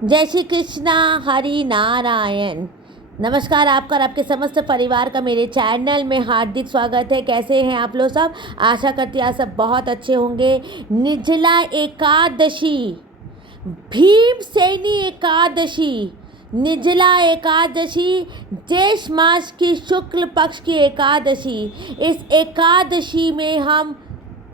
जय श्री कृष्णा, हरि नारायण। नमस्कार आपका और आपके समस्त परिवार का मेरे चैनल में हार्दिक स्वागत है। कैसे हैं आप लोग सब? आशा करती हैं आप सब बहुत अच्छे होंगे। निर्जला एकादशी, भीमसेनी एकादशी, निर्जला एकादशी, ज्येष्ठ मास की शुक्ल पक्ष की एकादशी। इस एकादशी में हम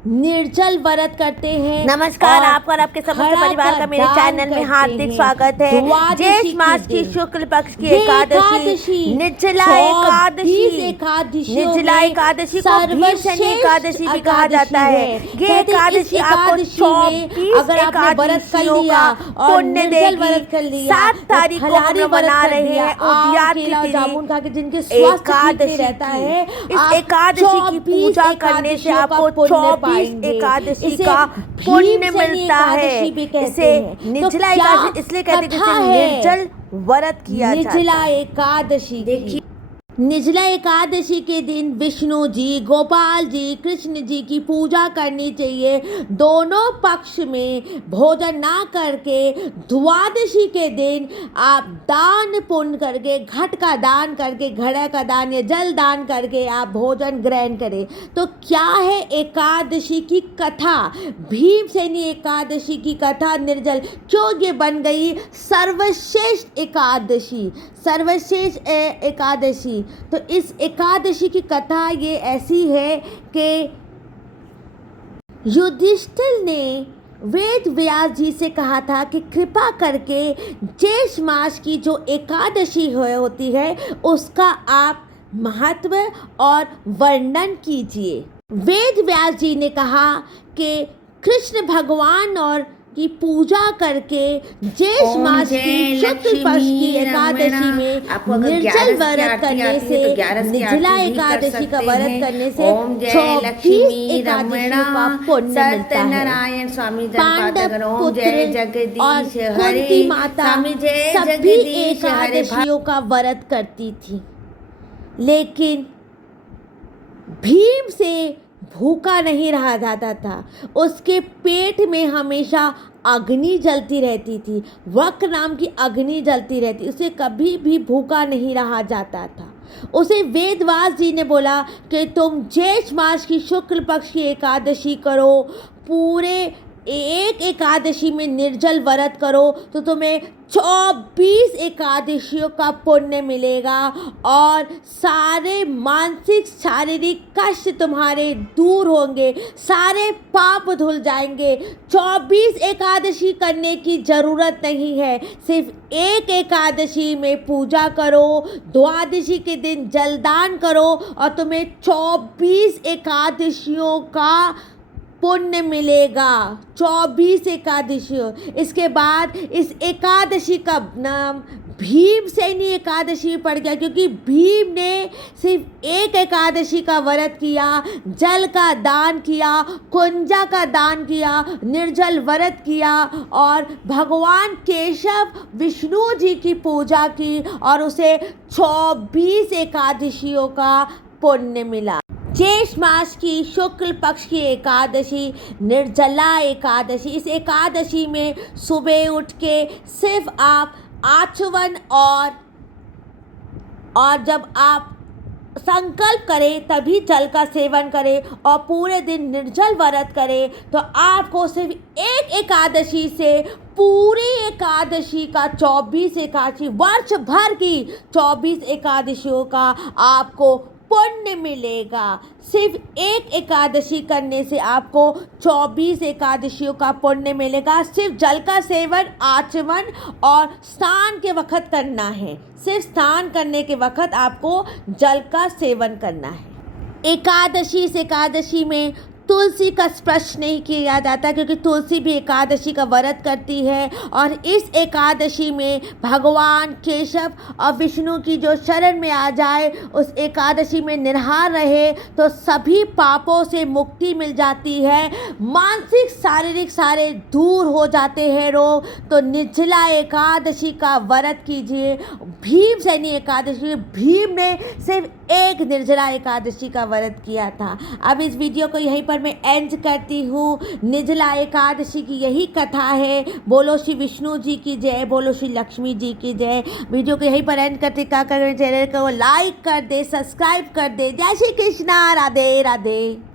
निर्जल व्रत करते हैं। नमस्कार आपका और आपके समस्त परिवार का मेरे चैनल में हार्दिक स्वागत है। ज्येष्ठ मास की शुक्ल पक्ष की एकादशी, निर्जला एकादशी, निर्जला एकादशी को भीमसेनी एकादशी भी कहा जाता है। ये एकादशी आपको 24 एकादशियों का पुण्य देगी। 7 तारीख को हम लोग मना रहे हैं उद्यान की जिनके एकादशी रहता है। इस एकादशी की पूजा करने से आपको 24 एकादशी का पुण्य मिलता है। इसे निर्जला एकादशी इसलिए कहते हैं निर्जल व्रत किया जाता है। निर्जला एकादशी देखिए, निर्जला एकादशी के दिन विष्णु जी, गोपाल जी, कृष्ण जी की पूजा करनी चाहिए। दोनों पक्ष में भोजन ना करके द्वादशी के दिन आप दान पुण्य करके, घट का दान करके, घड़ा का दान या जल दान करके आप भोजन ग्रहण करें। तो क्या है एकादशी की कथा? भीमसेनी एकादशी की कथा निर्जल क्यों ये बन गई सर्वश्रेष्ठ एकादशी, सर्वश्रेष्ठ एकादशी? तो इस एकादशी की कथा ये ऐसी है कि युधिष्ठिर ने वेद व्यास जी से कहा था कि कृपा करके ज्येष्ठ मास की जो एकादशी होती है उसका आप महत्व और वर्णन कीजिए। वेद व्यास जी ने कहा कि कृष्ण भगवान और की पूजा करके ज्येष्ठ मास की शुक्ल पक्ष की एकादशी में निर्जल व्रत करने से, निर्जला एकादशी का व्रत करने से 24 एकादशियों का पुण्य मिलता है। पांडव पुत्र और कुंती माता सभी एकादशियों का व्रत करती थी, लेकिन भीम से भूखा नहीं रहा जाता था। उसके पेट में हमेशा अग्नि जलती रहती थी, वक्र नाम की अग्नि जलती रहती, उसे कभी भी भूखा नहीं रहा जाता था। उसे वेदव्यास जी ने बोला कि तुम ज्येष्ठ मास की शुक्ल पक्ष की एकादशी करो, पूरे एक एकादशी में निर्जल व्रत करो तो तुम्हें 24 एकादशियों का पुण्य मिलेगा और सारे मानसिक शारीरिक कष्ट तुम्हारे दूर होंगे, सारे पाप धुल जाएंगे। 24 एकादशी करने की ज़रूरत नहीं है, सिर्फ एक एकादशी में पूजा करो, द्वादशी के दिन जलदान करो और तुम्हें 24 एकादशियों का पुण्य मिलेगा। 24 एकादशियों। इसके बाद इस एकादशी का नाम भीमसेनी एकादशी पड़ गया, क्योंकि भीम ने सिर्फ एक एकादशी का व्रत किया, जल का दान किया, कुंजा का दान किया, निर्जल व्रत किया और भगवान केशव विष्णु जी की पूजा की और उसे 24 एकादशियों का पुण्य मिला। ज्येष्ठ मास की शुक्ल पक्ष की एकादशी निर्जला एकादशी। इस एकादशी में सुबह उठ के सिर्फ आप आचमन और जब आप संकल्प करें तभी जल का सेवन करें और पूरे दिन निर्जल व्रत करें तो आपको सिर्फ एक एकादशी से पूरी एकादशी का 24 एकादशी, वर्ष भर की 24 एकादशियों का आपको पुण्य मिलेगा। सिर्फ एक एकादशी करने से आपको 24 एकादशियों का पुण्य मिलेगा। सिर्फ जल का सेवन आचमन और स्नान के वक्त करना है, सिर्फ स्नान करने के वक्त आपको जल का सेवन करना है। एकादशी, इस एकादशी में तुलसी का स्पर्श नहीं किया जाता, क्योंकि तुलसी भी एकादशी का व्रत करती है और इस एकादशी में भगवान केशव और विष्णु की जो शरण में आ जाए, उस एकादशी में निरहार रहे तो सभी पापों से मुक्ति मिल जाती है, मानसिक शारीरिक सारे दूर हो जाते हैं रोग। तो निर्जला एकादशी का व्रत कीजिए, भीम सैनी एकादशी, भीम ने सिर्फ एक निर्जला एकादशी का व्रत किया था। अब इस वीडियो को यहीं पर मैं एंड करती हूँ। निर्जला एकादशी की यही कथा है। बोलो श्री विष्णु जी की जय, बोलो श्री लक्ष्मी जी की जय। वीडियो को यहीं पर एंड करते क्या करें, चैनल को लाइक कर दे, सब्सक्राइब कर दे। जय श्री कृष्णा, राधे राधे।